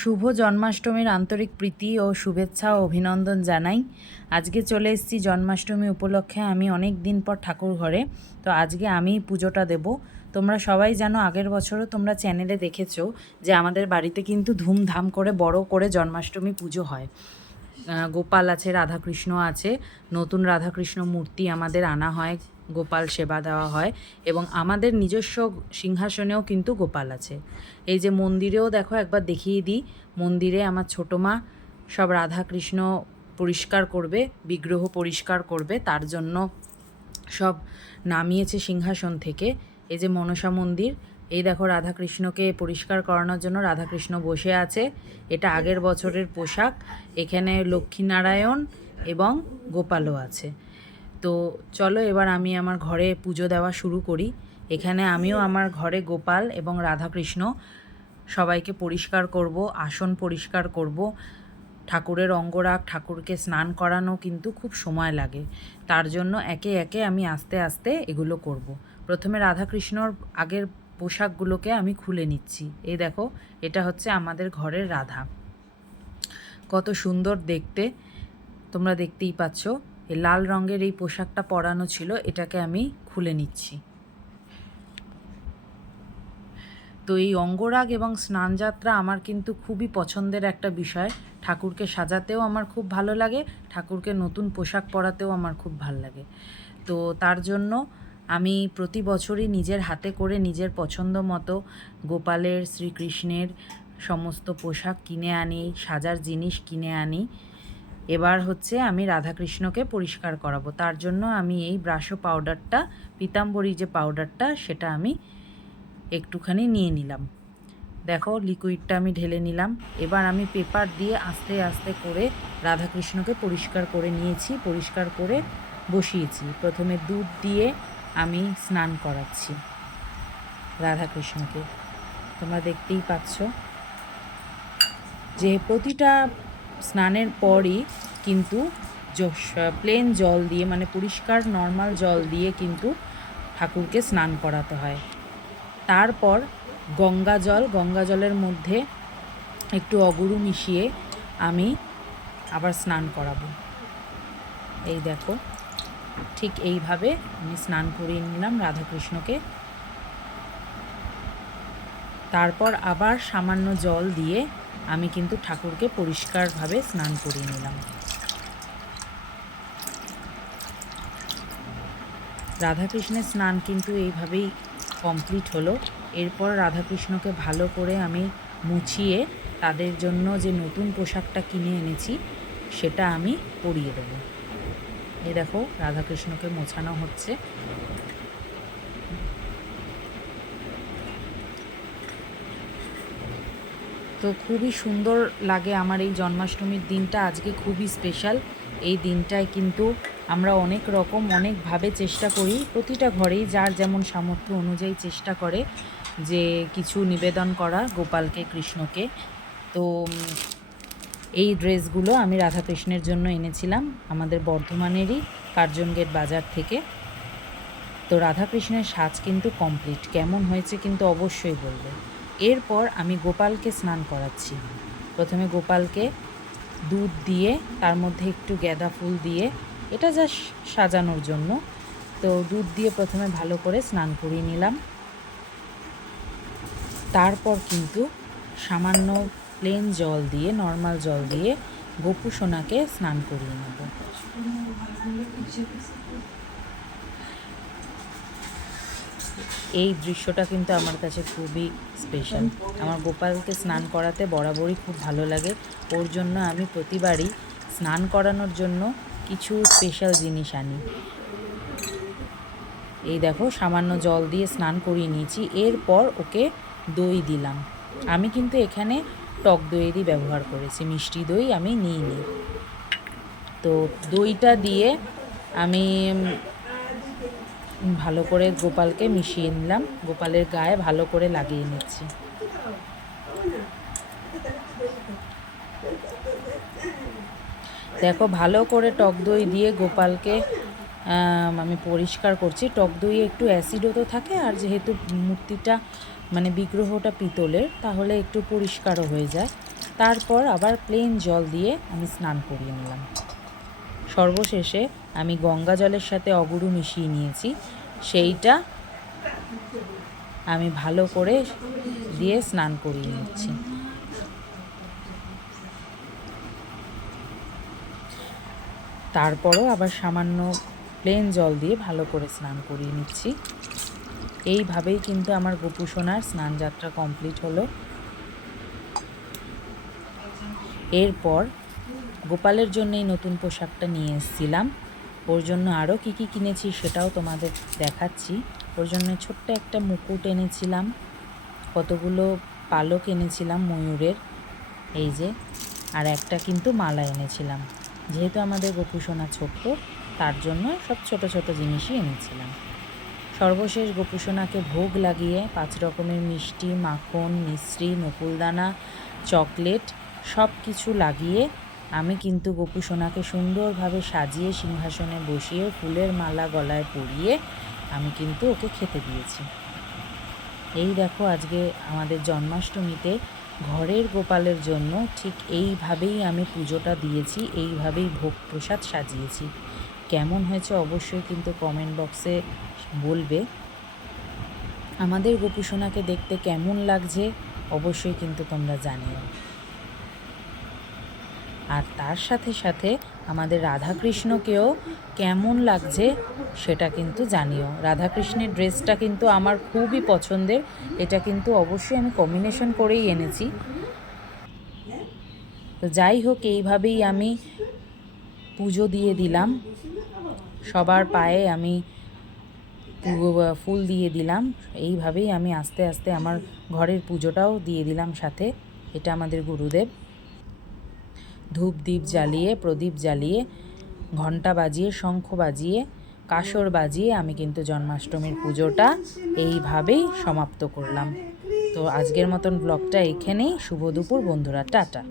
শুভ জন্মাষ্টমীর আন্তরিক প্রীতি ও শুভেচ্ছা ও অভিনন্দন জানাই। আজকে চলে এসেছি জন্মাষ্টমী উপলক্ষে। আমি অনেক দিন পর ঠাকুর ঘরে, তো আজকে আমি পুজোটা দেব। তোমরা সবাই জানো, আগের বছরও তোমরা চ্যানেলে দেখেছো যে আমাদের বাড়িতে কিন্তু ধুমধাম করে বড় করে জন্মাষ্টমী পুজো হয়। গোপাল আছে, রাধাকৃষ্ণ আছে, নতুন রাধাকৃষ্ণ মূর্তি আমাদের আনা হয়, গোপাল সেবা দেওয়া হয় এবং আমাদের নিজস্ব সিংহাসনেও কিন্তু গোপাল আছে। এই যে মন্দিরেও দেখো, একবার দেখিয়ে দিই। মন্দিরে আমার ছোটো মা সব রাধাকৃষ্ণ পরিষ্কার করবে, বিগ্রহ পরিষ্কার করবে, তার জন্য সব নামিয়েছে সিংহাসন থেকে। এই যে মনসা মন্দির, এই দেখো রাধাকৃষ্ণকে পরিষ্কার করানোর জন্য রাধাকৃষ্ণ বসে আছে। এটা আগের বছরের পোশাক। এখানে লক্ষ্মীনারায়ণ এবং গোপালও আছে। তো চলো এবার আমি আমার ঘরে পুজো দেওয়া শুরু করি। এখানে আমিও আমার ঘরে গোপাল এবং রাধাকৃষ্ণ সবাইকে পরিষ্কার করব, আসন পরিষ্কার করব। ঠাকুরের অঙ্গরাগ, ঠাকুরকে স্নান করানো কিন্তু খুব সময় লাগে। তার জন্য একে একে আমি আস্তে আস্তে এগুলো করব। প্রথমে রাধাকৃষ্ণর আগের পোশাকগুলোকে আমি খুলে নিচ্ছি। এই দেখো, এটা হচ্ছে আমাদের ঘরের রাধা। কত সুন্দর দেখতে, তোমরা দেখতেই পাচ্ছ। এই লাল রঙের এই পোশাকটা পরানো ছিল, এটাকে আমি খুলে নিচ্ছি। তো এই অঙ্গরাগ এবং স্নানযাত্রা আমার কিন্তু খুবই পছন্দের একটা বিষয়। ঠাকুরকে সাজাতেও আমার খুব ভালো লাগে, ঠাকুরকে নতুন পোশাক পরাতেও আমার খুব ভালো লাগে। তো তার জন্য আমি প্রতি বছরই নিজের হাতে করে নিজের পছন্দ মতো গোপালের, শ্রীকৃষ্ণের সমস্ত পোশাক কিনে আনি, সাজার জিনিস কিনে আনি। এবার হচ্ছে আমি রাধাকৃষ্ণকে পরিষ্কার করাবো। তার জন্য আমি এই ব্রাশ পাউডারটা, পীতাম্বরী যে পাউডারটা, সেটা আমি একটুখানি নিয়ে নিলাম। দেখো, লিকুইডটা আমি ঢেলে নিলাম। এবার আমি পেপার দিয়ে আস্তে আস্তে করে রাধাকৃষ্ণকে পরিষ্কার করে নিয়েছি, পরিষ্কার করে বসিয়েছি। প্রথমে দুধ দিয়ে আমি স্নান করাচ্ছি রাধাকৃষ্ণকে, তোমরা দেখতেই পাচ্ছ। যে প্রতিটা স্নানের পরই কিন্তু প্লেন জল দিয়ে, মানে পরিষ্কার নর্মাল জল দিয়ে কিন্তু ঠাকুরকে স্নান করাতে হয়। তারপর গঙ্গা জলের মধ্যে একটু অগুরু মিশিয়ে আমি আবার স্নান করাবো। এই দেখো, ঠিক এইভাবে আমি স্নান করিয়ে নিলাম রাধাকৃষ্ণকে। তারপর আবার সামান্য জল দিয়ে আমি কিন্তু ঠাকুরকে পরিষ্কারভাবে স্নান করিয়ে নিলাম। রাধাকৃষ্ণের স্নান কিন্তু এইভাবেই কমপ্লিট হলো। এরপর রাধাকৃষ্ণকে ভালো করে আমি মুছিয়ে তাদের জন্য যে নতুন পোশাকটা কিনে এনেছি সেটা আমি পরিয়ে দেব। এই দেখো, রাধাকৃষ্ণকে মোছানো হচ্ছে। তো খুবই সুন্দর লাগে আমার এই জন্মাষ্টমীর দিনটা। আজকে খুবই স্পেশাল। এই দিনটায় কিন্তু আমরা অনেক রকম অনেকভাবে চেষ্টা করি, প্রতিটা ঘরেই যার যেমন সামর্থ্য অনুযায়ী চেষ্টা করে যে কিছু নিবেদন করা গোপালকে, কৃষ্ণকে। তো এই ড্রেসগুলো আমি রাধাকৃষ্ণের জন্য এনেছিলাম আমাদের বর্ধমানেরই কার্জন গেট বাজার থেকে। তো রাধাকৃষ্ণের সাজ কিন্তু কমপ্লিট। কেমন হয়েছে কিন্তু অবশ্যই বলবে। এরপর আমি গোপালকে স্নান করাচ্ছি। প্রথমে গোপালকে দুধ দিয়ে, তার মধ্যে একটু গাঁদা ফুল দিয়ে, এটা জাস্ট সাজানোর জন্য। তো দুধ দিয়ে প্রথমে ভালো করে স্নান করিয়ে নিলাম। তারপর কিন্তু সামান্য প্লেন জল দিয়ে, নর্মাল জল দিয়ে গোপু সোনাকে স্নান করিয়ে নেব। এই দৃশ্যটা কিন্তু আমার কাছে খুবই স্পেশাল। আমার গোপালকে স্নান করাতে বরাবরই খুব ভালো লাগে। ওর জন্য আমি প্রতিবারই স্নান করানোর জন্য কিছু স্পেশাল জিনিস আনি। এই দেখো, সামান্য জল দিয়ে স্নান করিয়ে নিয়েছি। এরপর ওকে দই দিলাম। আমি কিন্তু এখানে টক দইয়েরই ব্যবহার করেছি, মিষ্টি দই আমি নিইনি। তো দইটা দিয়ে আমি ভালো করে গোপালকে মিশিয়ে নিলাম, গোপালের গায়ে ভালো করে লাগিয়ে নিচ্ছি। দেখো, ভালো করে টক দই দিয়ে গোপালকে আমি পরিষ্কার করছি। টক দইয়ে একটু অ্যাসিডও তো থাকে, আর যেহেতু মূর্তিটা মানে বিগ্রহটা পিতলের, তাহলে একটু পরিষ্কারও হয়ে যায়। তারপর আবার প্লেন জল দিয়ে আমি স্নান করিয়ে নিলাম। সর্বশেষে আমি গঙ্গা জলের সাথে অগুরু মিশিয়ে নিয়েছি, সেইটা আমি ভালো করে দিয়ে স্নান করিয়ে নিচ্ছি। তারপরও আবার সামান্য প্লেন জল দিয়ে ভালো করে স্নান করিয়ে নিচ্ছি। এইভাবেই কিন্তু আমার গোপু সোনার স্নান যাত্রা কমপ্লিট হলো। এরপর গোপালের জন্য এই নতুন পোশাকটা নিয়ে এসেছিলাম। ওর জন্য আরও কী কী কিনেছি সেটাও তোমাদের দেখাচ্ছি। ওর জন্য ছোট্ট একটা মুকুট এনেছিলাম, কতগুলো পালক এনেছিলাম ময়ূরের, এই যে, আর একটা কিন্তু মালা এনেছিলাম। যেহেতু আমাদের গোপু সোনা ছোট্ট, তার জন্য সব ছোট ছোট জিনিসই এনেছিলাম। সর্বশেষ গোপু সোনাকে ভোগ লাগিয়ে 5 রকমের মিষ্টি, মাখন, মিশ্রি, নকুলদানা, চকলেট সব কিছু লাগিয়ে আমি কিন্তু গোপু সোনাকে সুন্দরভাবে সাজিয়ে সিংহাসনে বসিয়ে ফুলের মালা গলায় পরিয়ে আমি কিন্তু ওকে খেতে দিয়েছি। এই দেখো, আজকে আমাদের জন্মাষ্টমীতে ঘরের গোপালের জন্য ঠিক এইভাবেই আমি পুজোটা দিয়েছি, এইভাবেই ভোগ প্রসাদ সাজিয়েছি। কেমন হয়েছে অবশ্যই কিন্তু কমেন্ট বক্সে বলবে। আমাদের গোপু সোনাকে দেখতে কেমন লাগছে অবশ্যই কিন্তু তোমরা জানিও। আর তার সাথে সাথে আমাদের রাধাকৃষ্ণকেও কেমন লাগছে সেটা কিন্তু জানিও। রাধাকৃষ্ণের ড্রেসটা কিন্তু আমার খুবই পছন্দের, এটা কিন্তু অবশ্যই আমি কম্বিনেশন করেই এনেছি। তো যাই হোক, এইভাবেই আমি পুজো দিয়ে দিলাম, সবার পায়ে আমি ফুল দিয়ে দিলাম। এইভাবেই আমি আস্তে আস্তে আমার ঘরের পুজোটাও দিয়ে দিলাম সাথে। এটা আমাদের গুরুদেব। ধূপ দ্বীপ জ্বালিয়ে, প্রদীপ জ্বালিয়ে, ঘণ্টা বাজিয়ে, শঙ্খ বাজিয়ে, কাসর বাজিয়ে আমি কিন্তু জন্মাষ্টমীর পুজোটা এইভাবেই সমাপ্ত করলাম। তো আজকের মতন ব্লগটা এখানেই। শুভ দুপুর বন্ধুরা, টাটা।